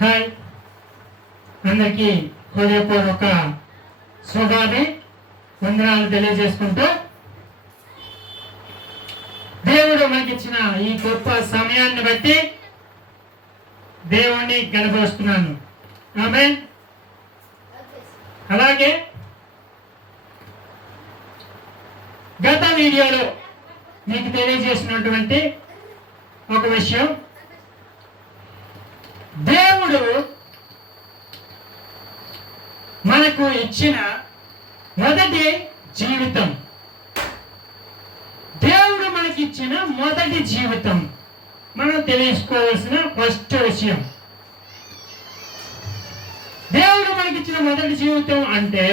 Hi అందరికీ హృదయపూర్వక శుభాది వందనాలు తెలియజేసుకుంటూ దేవుడు మనకిచ్చిన ఈ గొప్ప సమయాన్ని బట్టి దేవుణ్ణి గణపరుస్తున్నాను. ఆమేన్. అలాగే గత వీడియోలో మీకు తెలియజేసినటువంటి ఒక విషయం, దేవుడు మనకు ఇచ్చిన మొదటి జీవితం, దేవుడు మనకి ఇచ్చిన మొదటి జీవితం మనం తెలుసుకోవాల్సిన ఫస్ట్ విషయం. దేవుడు మనకిచ్చిన మొదటి జీవితం అంటే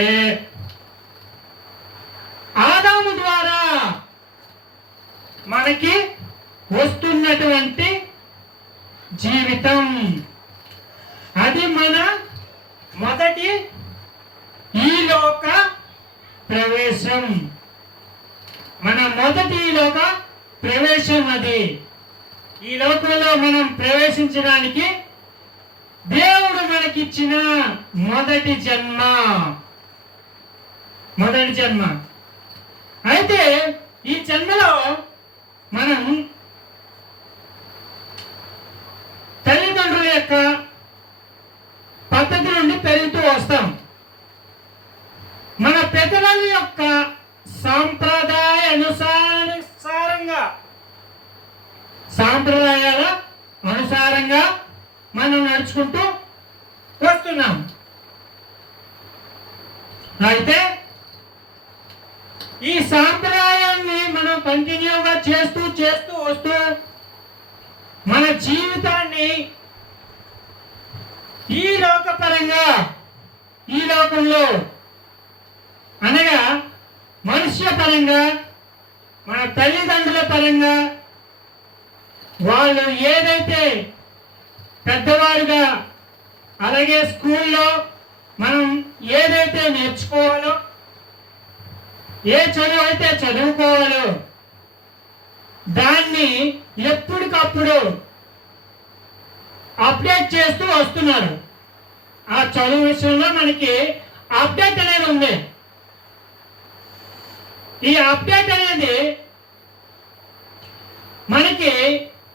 ఆదాము ద్వారా మనకి వస్తున్నటువంటి జీవితం. అది మన మొదటి ఈ లోక ప్రవేశం. మన మొదటి లోక ప్రవేశం. అది ఈ లోకంలో మనం ప్రవేశించడానికి దేవుడు మనకిచ్చిన మొదటి జన్మ. అయితే ఈ జన్మలో మనం తల్లిదండ్రుల యొక్క పద్ధతి నుండి పెరుగుతూ వస్తాం. మన పెద్దల యొక్క సాంప్రదాయాల అనుసారంగా మనం నడుచుకుంటూ వస్తున్నాం. అయితే ఈ సాంప్రదాయాన్ని మనం కంటిన్యూగా చేస్తూ వస్తూ మన జీవితాన్ని ఈ లోకపరంగా, ఈ లోకంలో అనగా మనుష్య పరంగా, మన తల్లిదండ్రుల పరంగా, వాళ్ళు ఏదైతే పెద్దవారుగా, అలాగే స్కూల్లో మనం ఏదైతే నేర్చుకోవాలో, ఏ చదువు అయితే చదువుకోవాలో దాన్ని ఎప్పటికప్పుడు అప్డేట్ చేస్తూ వస్తున్నారు. ఆ చదువు విషయంలో మనకి అప్డేట్ అనేది ఉంది. ఈ అప్డేట్ అనేది మనకి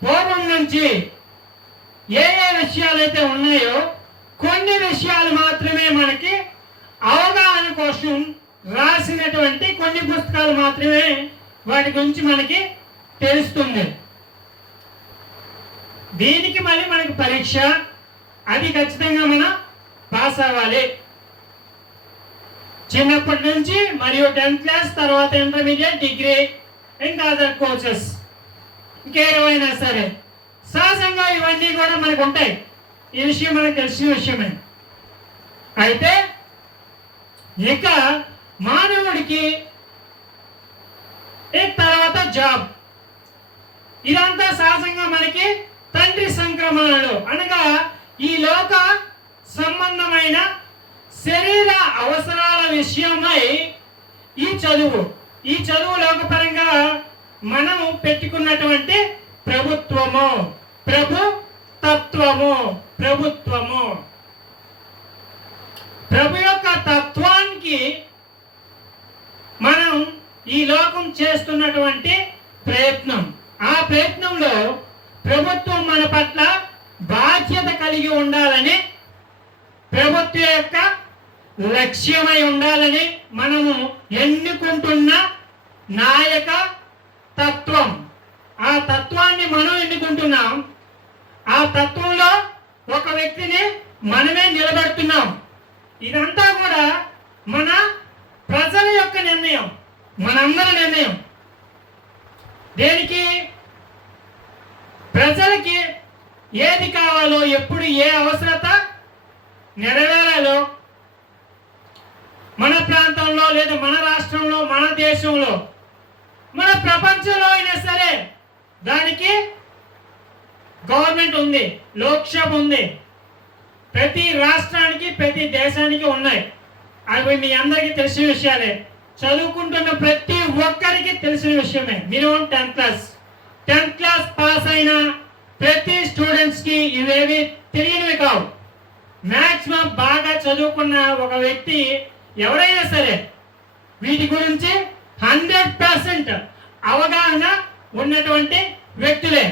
పూర్వం నుంచి ఏ విషయాలు అయితే ఉన్నాయో కొన్ని విషయాలు మాత్రమే మనకి అవగాహన కోసం రాసినటువంటి కొన్ని పుస్తకాలు మాత్రమే వాటి గురించి మనకి తెలుస్తుంది. దీనికి మళ్ళీ మనకి పరీక్ష, అది ఖచ్చితంగా మనం పాస్ అవ్వాలి. చిన్నప్పటి నుంచి మరియు 10th క్లాస్, తర్వాత ఇంటర్మీడియట్, డిగ్రీ, ఇంకా అదర్ కోర్సెస్, ఇంకేమైనా సరే సహజంగా ఇవన్నీ కూడా మనకు ఉంటాయి. ఈ విషయం మనకు తెలిసిన విషయమే. అయితే ఇక మానవుడికి తర్వాత జాబ్, ఇదంతా సహజంగా మనకి తండ్రి సంక్రమణలు అనగా ఈ లోక సంబంధమైన శరీర అవసరాల విషయమై ఈ చదువు లోకపరంగా మనము పెట్టుకున్నటువంటి ప్రభుత్వము, ప్రభు యొక్క తత్వానికి మనం ఈ లోకం చేస్తున్నటువంటి ప్రయత్నం. ఆ ప్రయత్నంలో ప్రభుత్వం మన పట్ల బాధ్యత కలిగి ఉండాలని, ప్రభుత్వం యొక్క లక్ష్యమై ఉండాలని మనము ఎన్నుకుంటున్న నాయక తత్వం. ఆ తత్వాన్ని మనం ఎన్నుకుంటున్నాం. ఆ తత్వంలో ఒక వ్యక్తిని మనమే నిలబెడుతున్నాం. ఇదంతా కూడా మన ప్రజల యొక్క నిర్ణయం, మనందరి నిర్ణయం. దేనికి? ప్రజలకి ఏది కావాలో, ఎప్పుడు ఏ అవసరత నెరవేరాలో మన ప్రాంతంలో, లేదా మన రాష్ట్రంలో, మన దేశంలో, మన ప్రపంచంలో అయినా సరే దానికి గవర్నమెంట్ ఉంది, లోక్సభ ఉంది. ప్రతి రాష్ట్రానికి, ప్రతి దేశానికి ఉన్నాయి. అవి మీ అందరికీ తెలిసిన విషయాలే. చదువుకుంటున్న ప్రతి ఒక్కరికి తెలిసిన విషయమే. మినిమం 10th క్లాస్ పాస్ అయిన ప్రతి స్టూడెంట్స్ కి ఇవేవి తెలియనివి కావు. మ్యాక్సిమం బాగా చదువుకున్న ఒక వ్యక్తి ఎవరైనా సరే వీటి గురించి 100% అవగాహన ఉన్నటువంటి వ్యక్తులే.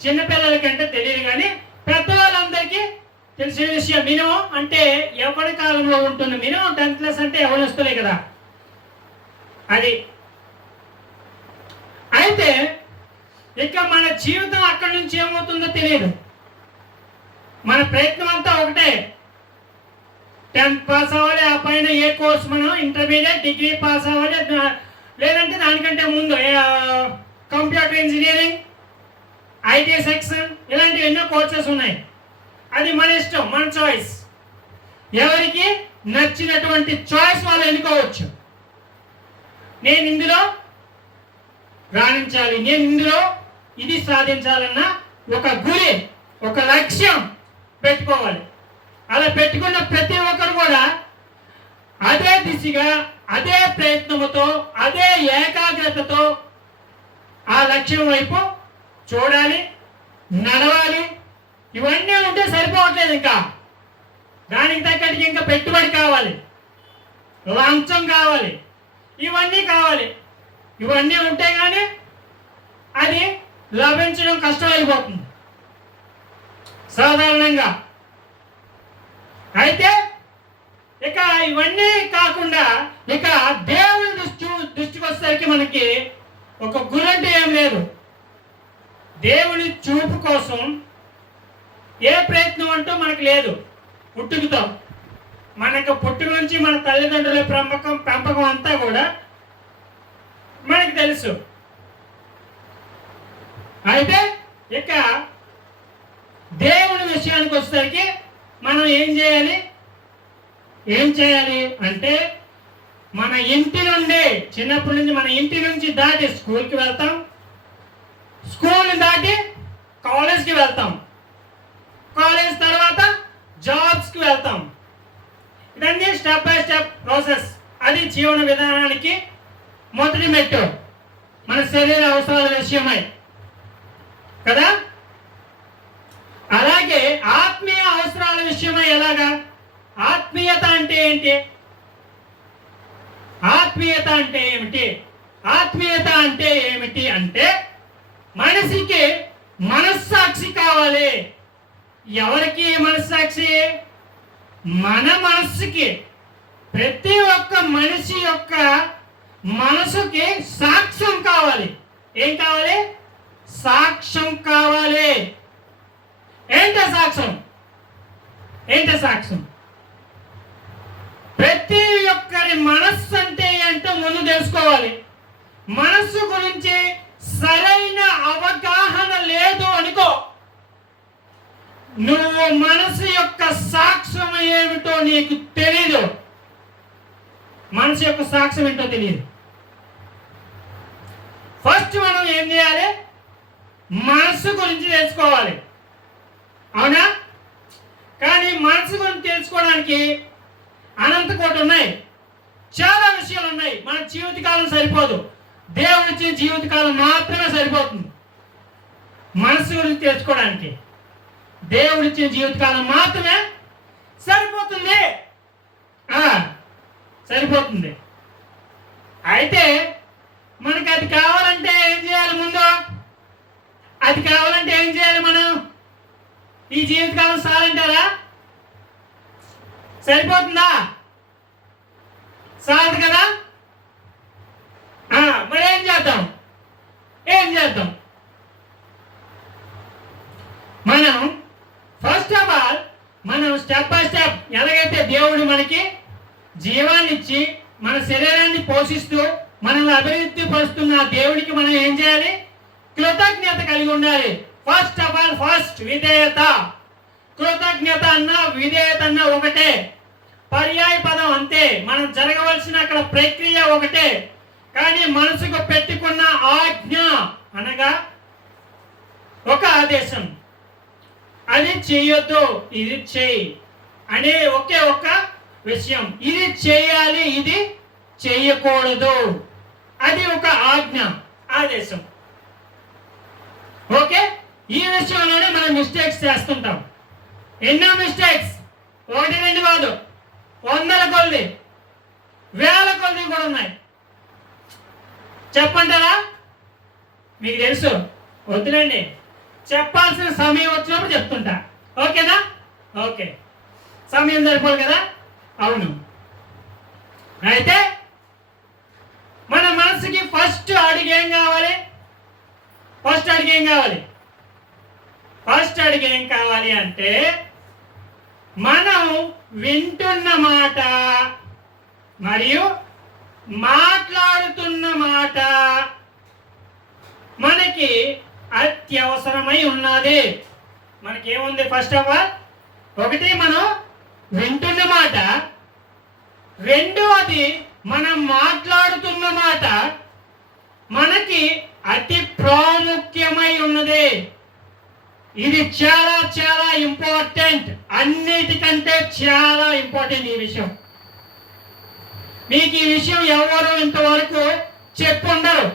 చిన్నపిల్లల కంటే తెలియదు, కానీ పెద్దవాళ్ళందరికీ తెలిసిన విషయం. మినిమం అంటే ఎవరి కాలంలో ఉంటుంది, మినిమం 10th క్లాస్ అంటే ఎవరు వస్తలే కదా అది. అయితే ఇక మన జీవితం అక్కడి నుంచి ఏమవుతుందో తెలియదు. మన ప్రయత్నం అంతా ఒకటే, 10th పాస్ అవ్వాలి, ఆ పైన ఏ కోర్స్ మనం ఇంటర్మీడియట్ డిగ్రీ పాస్ అవ్వాలి, లేదంటే దానికంటే ముందు కంప్యూటర్ ఇంజనీరింగ్, ఐటీ సెక్షన్, ఇలాంటి ఎన్నో కోర్సెస్ ఉన్నాయి. అది మన ఇష్టం, మన చాయిస్. ఎవరికి నచ్చినటువంటి చాయిస్ వాళ్ళు ఎన్నుకోవచ్చు. నేను ఇందులో రాణించాలి, నేను ఇందులో ఇది సాధించాలన్న ఒక గురి, ఒక లక్ష్యం పెట్టుకోవాలి. అలా పెట్టుకున్న ప్రతి ఒక్కరు కూడా అదే దిశగా, అదే ప్రయత్నముతో, అదే ఏకాగ్రతతో ఆ లక్ష్యం వైపు చూడాలి, నడవాలి. ఇవన్నీ ఉంటే సరిపోవట్లేదు, ఇంకా దానికి తగ్గట్టుగా ఇంకా పెట్టుబడి కావాలి, లంచం కావాలి, ఇవన్నీ కావాలి. ఇవన్నీ ఉంటే కానీ అది లభించడం కష్టమైపోతుంది సాధారణంగా. అయితే ఇక ఇవన్నీ కాకుండా ఇక దేవుని దృష్టికి వచ్చేసరికి మనకి ఒక గురంటే ఏం లేదు. దేవుని చూపు కోసం ఏ ప్రయత్నం అంటూ మనకు లేదు. పుట్టుకతో మనకు పుట్టుక నుంచి మన తల్లిదండ్రుల పెంపకం అంతా కూడా మనకు తెలుసు. అయితే ఇక దేవుని విషయానికి వచ్చేసరికి మనం ఏం చేయాలి అంటే మన ఇంటి నుండి, చిన్నప్పటి నుంచి మన ఇంటి నుంచి దాటి స్కూల్కి వెళ్తాం, స్కూల్ దాటి కాలేజ్కి వెళ్తాం, కాలేజ్ తర్వాత జాబ్స్కి వెళ్తాం. ఇదన్నీ స్టెప్ బై స్టెప్ ప్రాసెస్. అది జీవన విధానానికి మొదటి మెట్టు, మన శరీర అవసరాల విషయమై కదా. అలాగే ఆత్మీయ అవసరాల విషయమై ఎలాగా? ఆత్మీయత అంటే ఏంటి? ఆత్మీయత అంటే ఏమిటి? ఆత్మీయత అంటే ఏమిటి అంటే మనిషికి మనస్సాక్షి కావాలి. ఎవరికి మనస్సాక్షి? మన మనస్సుకి. ప్రతి ఒక్క మనిషి యొక్క మనసుకి సాక్ష్యం కావాలి. ఏం కావాలి? సాక్ష్యం కావాలి. ఏంటో సాక్ష్యం? ప్రతి ఒక్కరి మనస్సు అంటే ఏంటో ముందు తెలుసుకోవాలి. మనస్సు గురించి సరైన అవగాహన లేదు అనుకో, నువ్వు మనసు యొక్క సాక్ష్యం ఏమిటో నీకు తెలీదు. మనసు యొక్క సాక్ష్యం ఏంటో తెలియదు. ఫస్ట్ మనం ఏం చేయాలి? మనసు గురించి తెలుసుకోవాలి, అవునా? కానీ మనసు గురించి తెలుసుకోవడానికి అనంత కోటి ఉన్నాయి, చాలా విషయాలు ఉన్నాయి. మన జీవితకాలం సరిపోదు, దేవుడిచ్చిన జీవితకాలం మాత్రమే సరిపోతుంది మనసు గురించి తెలుసుకోవడానికి. దేవుడిచ్చిన జీవితకాలం మాత్రమే సరిపోతుంది. అయితే మనకి అది కావాలంటే ఏం చేయాలి? ముందు అది కావాలంటే ఏం చేయాలి? మనం ఈ జీవితకాలం సాలంటారా? సరిపోతుందా? సాలదు కదా. మరి ఏం చేద్దాం? మనం ఫస్ట్ ఆఫ్ ఆల్ మనం స్టెప్ బై స్టెప్ ఎలాగైతే దేవుడు మనకి జీవాన్ని ఇచ్చి మన శరీరాన్ని పోషిస్తూ మనల్ని అభివృద్ధి పరుస్తున్న దేవుడికి మనం ఏం చేయాలి? కృతజ్ఞత కలిగి ఉండాలి. ఫస్ట్ ఆఫ్ ఆల్ విధేయత. కృతజ్ఞత అన్న విధేయత అన్న ఒకటే, పర్యాయ పదం అంతే. మనం జరగవలసిన అక్కడ ప్రక్రియ ఒకటే, కానీ మనసుకు పెట్టుకున్న ఆజ్ఞ అనగా ఒక ఆదేశం. అది చెయ్యొద్దు, ఇది చెయ్యి అనే ఒకే ఒక విషయం. ఇది చేయాలి, ఇది చెయ్యకూడదు, అది ఒక ఆజ్ఞ, ఆదేశం. ఓకే, ఈ విషయంలోనే మనం మిస్టేక్స్ చేస్తుంటాం. ఎన్నో మిస్టేక్స్. ఒకటి రెండు కాదు, వందల కొద్ది, వేల కొద్ది కూడా ఉన్నాయి. చెప్పంటారా? మీకు తెలుసు, వద్దులేండి, చెప్పాల్సిన సమయం వచ్చినప్పుడు చెప్తుంటా. ఓకేనా? ఓకే, సమయం సరిపోదు కదా. అవును. అయితే మన మనసుకి ఫస్ట్ అడుగు ఏం కావాలి? ఫస్ట్ అడుగు ఏం కావాలి? ఫస్ట్ అడుగు ఏం కావాలి అంటే మనం వింటున్న మాట మరియు మాట్లాడుతున్న మాట మనకి అత్యవసరమై ఉన్నది. మనకేముంది? ఫస్ట్ ఆఫ్ ఆల్ ఒకటి మనం వింటున్న మాట, రెండవది మనం మాట్లాడుతున్న మాట మనకి అతి ప్రాముఖ్యమై ఉన్నది. ఇది చాలా చాలా ఇంపార్టెంట్, అన్నిటికంటే చాలా ఇంపార్టెంట్ ఈ విషయం. మీకు ఈ విషయం ఎవరు ఇంతవరకు చెప్పుండరు.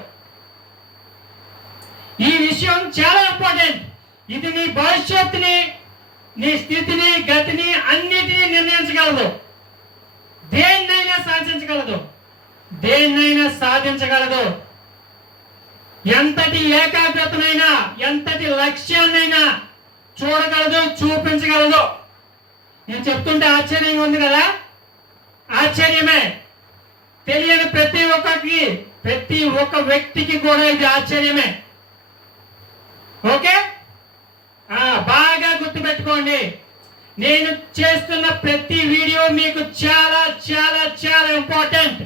ఈ విషయం చాలా ఇంపార్టెంట్. ఇది నీ భవిష్యత్తుని, నీ స్థితిని, గతిని అన్నిటినీ నిర్ణయించగలదు. దేన్నైనా సాధించగలదు, దేన్నైనా సాధించగలదు. ఎంతటి ఏకాగ్రతనైనా, ఎంతటి లక్ష్యాన్నైనా చూడగలదు, చూపించగలదు. నేను చెప్తుంటే ఆశ్చర్యంగా ఉంది కదా? ఆశ్చర్యమే. తెలియని ప్రతి ఒక్క వ్యక్తికి కూడా ఇది ఆశ్చర్యమే. ఓకే, బాగా గుర్తుపెట్టుకోండి. నేను చేస్తున్న ప్రతి వీడియో మీకు చాలా చాలా చాలా ఇంపార్టెంట్.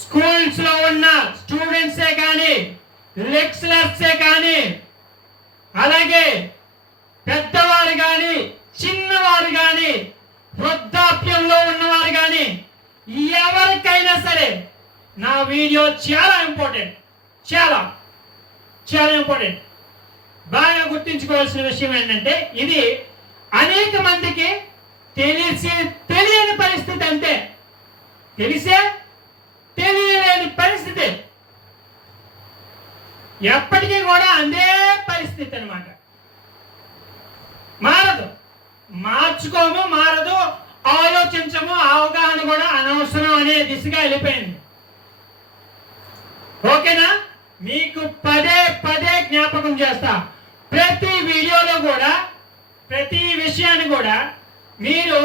స్కూల్స్ లో ఉన్న స్టూడెంట్సే కానీ, లెక్చరర్సే కానీ, అలాగే పెద్దవారు కానీ, చిన్నవారు కానీ, వృద్ధాప్యంలో ఉన్నవారు కానీ, ఎవరికైనా సరే నా వీడియో చాలా ఇంపార్టెంట్, చాలా చాలా ఇంపార్టెంట్. బాగా గుర్తుంచుకోవాల్సిన విషయం ఏంటంటే ఇది అనేక మందికి తెలియని పరిస్థితి. అంతే, తెలిసే తెలియలేని పరిస్థితి. ఎప్పటికీ కూడా అదే పరిస్థితి అన్నమాట. మారదు, మార్చుకోము, మారదు, ఆలోచించము, అవగాహన కూడా అనవసరం అనే దిశగా వెళ్ళిపోయింది. ఓకేనా? మీకు పదే పదే జ్ఞాపకం చేస్తా. ప్రతి వీడియోలో కూడా, ప్రతి విషయాన్ని కూడా మీరు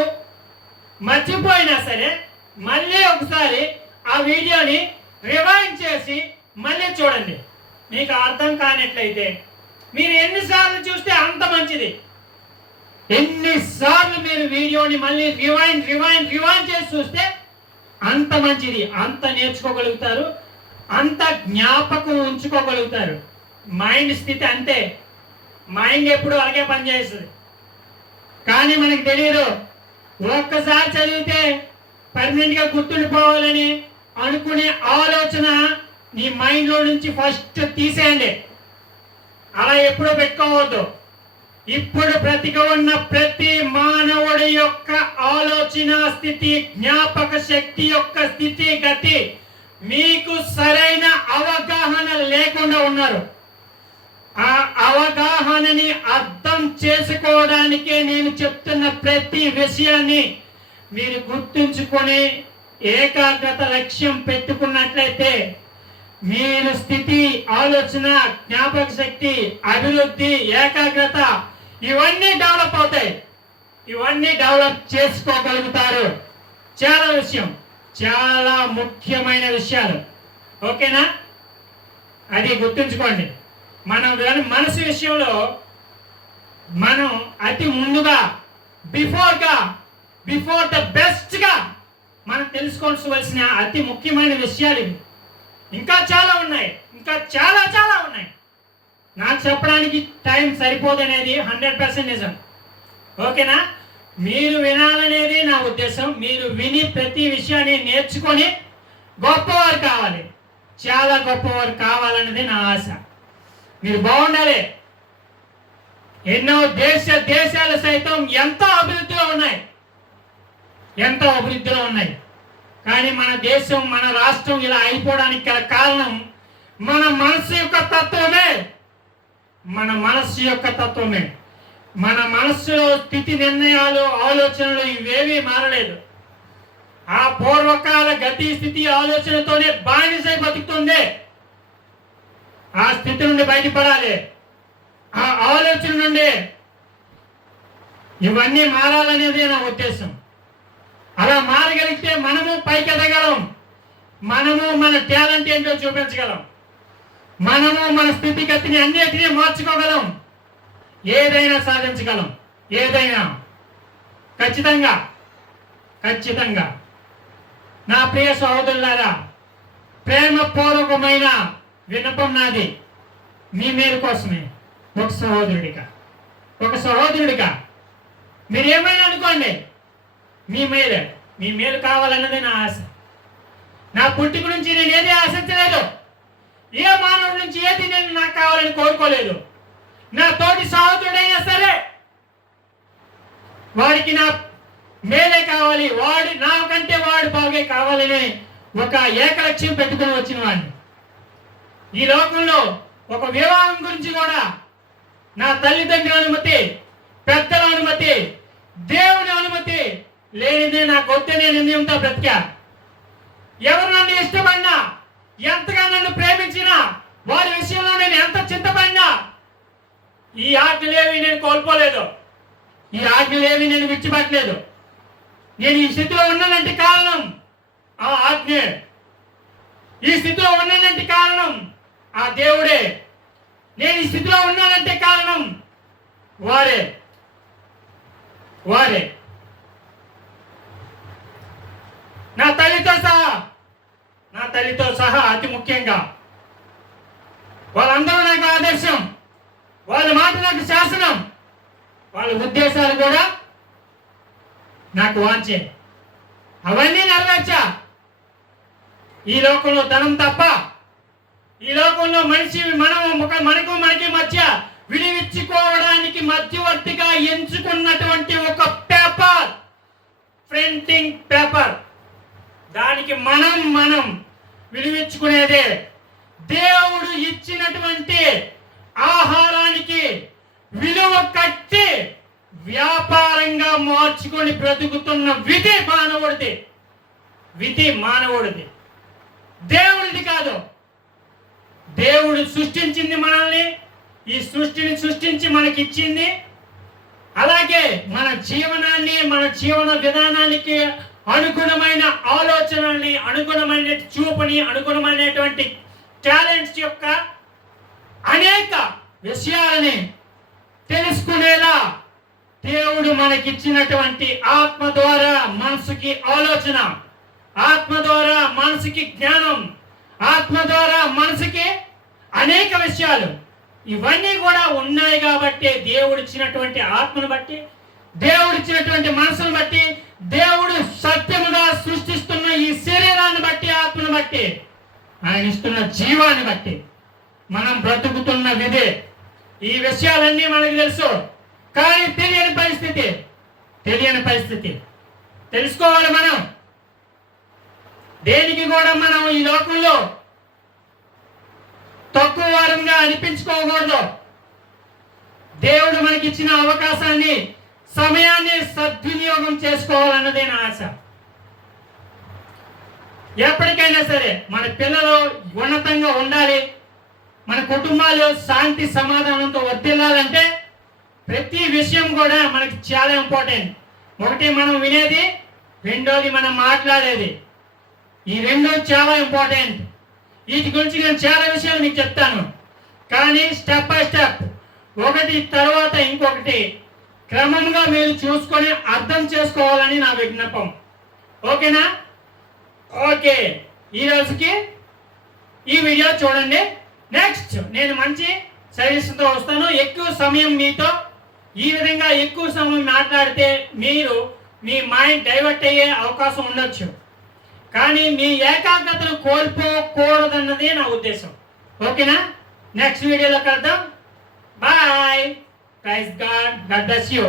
మర్చిపోయినా సరే మళ్ళీ ఒకసారి ఆ వీడియోని రివైండ్ చేసి మళ్ళీ చూడండి. మీకు అర్థం కానట్లయితే మీరు ఎన్నిసార్లు చూస్తే అంత మంచిది. ఎన్నిసార్లు మీరు వీడియోని మళ్ళీ రివైండ్ చేసి చూస్తే అంత మంచిది. అంత నేర్చుకోగలుగుతారు, అంత జ్ఞాపకం ఉంచుకోగలుగుతారు. మైండ్ స్థితి అంతే. మైండ్ ఎప్పుడు అలాగే పనిచేస్తుంది. కానీ మనకు తెలియదు. ఒక్కసారి చదివితే పర్మనెంట్గా గుర్తుండిపోవాలని అనుకునే ఆలోచన నీ మైండ్లో నుంచి ఫస్ట్ తీసేయండి. అలా ఎప్పుడూ పెట్టుకోవద్దు. ఇప్పుడు బ్రతికి ఉన్న ప్రతి మానవుడి యొక్క ఆలోచన స్థితి, జ్ఞాపక శక్తి యొక్క స్థితి, గతి మీకు సరైన అవగాహన లేకుండా ఉన్నారు. ఆ అవగాహనని అర్థం చేసుకోవడానికే నేను చెప్తున్న ప్రతి విషయాన్ని మీరు గుర్తుంచుకొని ఏకాగ్రత లక్ష్యం పెట్టుకున్నట్లయితే మీరు స్థితి, ఆలోచన, జ్ఞాపక శక్తి, అభివృద్ధి, ఏకాగ్రత ఇవన్నీ డెవలప్ అవుతాయి. ఇవన్నీ డెవలప్ చేసుకోగలుగుతారు. చాలా విషయం, చాలా ముఖ్యమైన విషయాలు. ఓకేనా? అది గుర్తుంచుకోండి. మనం మనసు విషయంలో మనం అతి ముందుగా బిఫోర్ ద బెస్ట్గా మనం తెలుసుకోవాల్సిన అతి ముఖ్యమైన విషయాలు ఇవి. ఇంకా చాలా ఉన్నాయి, ఇంకా చాలా చాలా ఉన్నాయి. నాకు చెప్పడానికి టైం సరిపోదనేది 100% నిజం. ఓకేనా? మీరు వినాలనేది నా ఉద్దేశం. మీరు విని ప్రతి విషయాన్ని నేర్చుకొని గొప్పవారు కావాలి, చాలా గొప్పవారు కావాలన్నది నా ఆశ. మీరు బాగుండాలి. ఎన్నో దేశాలు సైతం ఎంతో అభివృద్ధిలో ఉన్నాయి. కానీ మన దేశం, మన రాష్ట్రం ఇలా అయిపోవడానికి గల కారణం మన మనసు యొక్క తత్వమే. మన మనస్సులో స్థితి, నిర్ణయాలు, ఆలోచనలు ఇవేమీ మారలేదు. ఆ పూర్వకాల గతి, స్థితి, ఆలోచనతోనే బానిసై బతుకుతుంది. ఆ స్థితి నుండి బయటపడాలి. ఆ ఆలోచన నుండి ఇవన్నీ మారాలనేది నా ఉద్దేశం. అలా మారగలిగితే మనము పైకి ఎదగలం. మనము మన టాలెంట్ ఏంటో చూపించగలం. మనము మన స్థితిగతిని అన్నిటినీ మార్చుకోగలం. ఏదైనా సాధించగలం. ఏదైనా ఖచ్చితంగా ఖచ్చితంగా. నా ప్రియ సహోదరులారా, ప్రేమపూర్వకమైన విన్నపం నాది మీ మేలు కోసమే. ఒక సహోదరుడిగా మీరు ఏమైనా అనుకోండి, మీ మేలు కావాలన్నదే నా ఆశ. నా పుట్టుక నుంచి నేను ఏది ఆశించలేదు. ఏ మానవుడి నుంచి ఏది నేను నాకు కావాలని కోరుకోలేదు. నా తోటి సహోదరుడైనా సరే వాడికి నా మేలే కావాలి, వాడు నాకంటే వాడు బాగే కావాలని ఒక ఏకలక్ష్యం పెట్టుకుని వచ్చిన వాడిని. ఈ లోకంలో ఒక వివాహం గురించి కూడా నా తల్లిదండ్రుల అనుమతి, పెద్దల అనుమతి, దేవుని అనుమతి లేనిదే నాకు వద్దే నేను నిర్ణయంతో బ్రతికా. ఎవరు నన్ను ఇష్టపడినా, ఎంతగా నన్ను ప్రేమించినా, వారి విషయంలో నేను ఎంత చింతపడినా ఈ ఆజ్ఞలేవి నేను కోల్పోలేదు. ఈ ఆజ్ఞలేవి నేను విడిచిపెట్టలేదు. నేను ఈ స్థితిలో ఉన్నానంటే కారణం ఆ ఆజ్ఞే. ఈ స్థితిలో ఉన్నానంటే కారణం ఆ దేవుడే. నేను ఈ స్థితిలో ఉన్నానంటే కారణం వారే. నా తల్లితో సహా అతి ముఖ్యంగా వాళ్ళందరూ నాకు ఆదర్శం. వాళ్ళ మాట నాకు శాసనం. వాళ్ళ ఉద్దేశాలు కూడా నాకు వాంచే. అవన్నీ నెరవేర్చా. ఈ లోకంలో ధనం తప్ప, ఈ లోకంలో మనకి మధ్య విడివిచ్చుకోవడానికి మధ్యవర్తిగా ఎంచుకున్నటువంటి ఒక పేపర్, ప్రింటింగ్ పేపర్, దానికి మనం విలువించుకునేదే. దేవుడు ఇచ్చినటువంటి ఆహారానికి విలువ కట్టి వ్యాపారంగా మార్చుకొని బ్రతుకుతున్న విధి మానవుడిది. దేవుడిది కాదు. దేవుడు సృష్టించింది మనల్ని, ఈ సృష్టిని సృష్టించి మనకిచ్చింది. అలాగే మన జీవనాన్ని, మన జీవన విధానానికి అనుగుణమైన ఆలోచనల్ని, అనుగుణమైన చూపుని, అనుగుణమైనటువంటి టాలెంట్స్ యొక్క అనేక విషయాలని తెలుసుకునేలా దేవుడు మనకిచ్చినటువంటి ఆత్మ ద్వారా మనసుకి ఆలోచన, ఆత్మ ద్వారా మనసుకి జ్ఞానం, ఆత్మ ద్వారా మనసుకి అనేక విషయాలు ఇవన్నీ కూడా ఉన్నాయి. కాబట్టి దేవుడు ఇచ్చినటువంటి ఆత్మను బట్టి, దేవుడు ఇచ్చినటువంటి మనసును బట్టి, దేవుడు సత్యముగా సృష్టిస్తున్న ఈ శరీరాన్ని బట్టి, ఆత్మను బట్టి, ఆయన ఇస్తున్న జీవాన్ని బట్టి మనం బ్రతుకుతున్న విధే. ఈ విషయాలన్నీ మనకు తెలుసు. కానీ తెలియని పరిస్థితి తెలుసుకోవాలి. మనం దేనికి కూడా మనం ఈ లోకంలో తక్కువ వారంగా అనిపించుకోకూడదు. దేవుడు మనకి ఇచ్చిన అవకాశాన్ని, సమయాన్ని సద్వినియోగం చేసుకోవాలన్నదే నా ఆశ. ఎప్పటికైనా సరే మన పిల్లలు ఉన్నతంగా ఉండాలి, మన కుటుంబాలు శాంతి సమాధానంతో వర్ధిల్లాలంటే ప్రతి విషయం కూడా మనకి చాలా ఇంపార్టెంట్. ఒకటి మనం వినేది, రెండోది మనం మాట్లాడేది. ఈ రెండు చాలా ఇంపార్టెంట్. వీటి గురించి నేను చాలా విషయాలు మీకు చెప్తాను. కానీ స్టెప్ బై స్టెప్, ఒకటి తర్వాత ఇంకొకటి క్రమంగా మీరు చూసుకొని అర్థం చేసుకోవాలని నా విజ్ఞాపం. ఓకేనా? ఓకే, ఈ రోజుకి ఈ వీడియో చూడండి. నెక్స్ట్ నేను మంచి సజెషన్తో వస్తాను. ఎక్కువ సమయం మీతో ఈ విధంగా ఎక్కువ సమయం మాట్లాడితే మీ మైండ్ డైవర్ట్ అయ్యే అవకాశం ఉండొచ్చు. కానీ మీ ఏకాగ్రతను కోల్పోకూడదన్నదే నా ఉద్దేశం. ఓకేనా? నెక్స్ట్ వీడియోలో కలుద్దాం. Bye. Praise God. God bless you.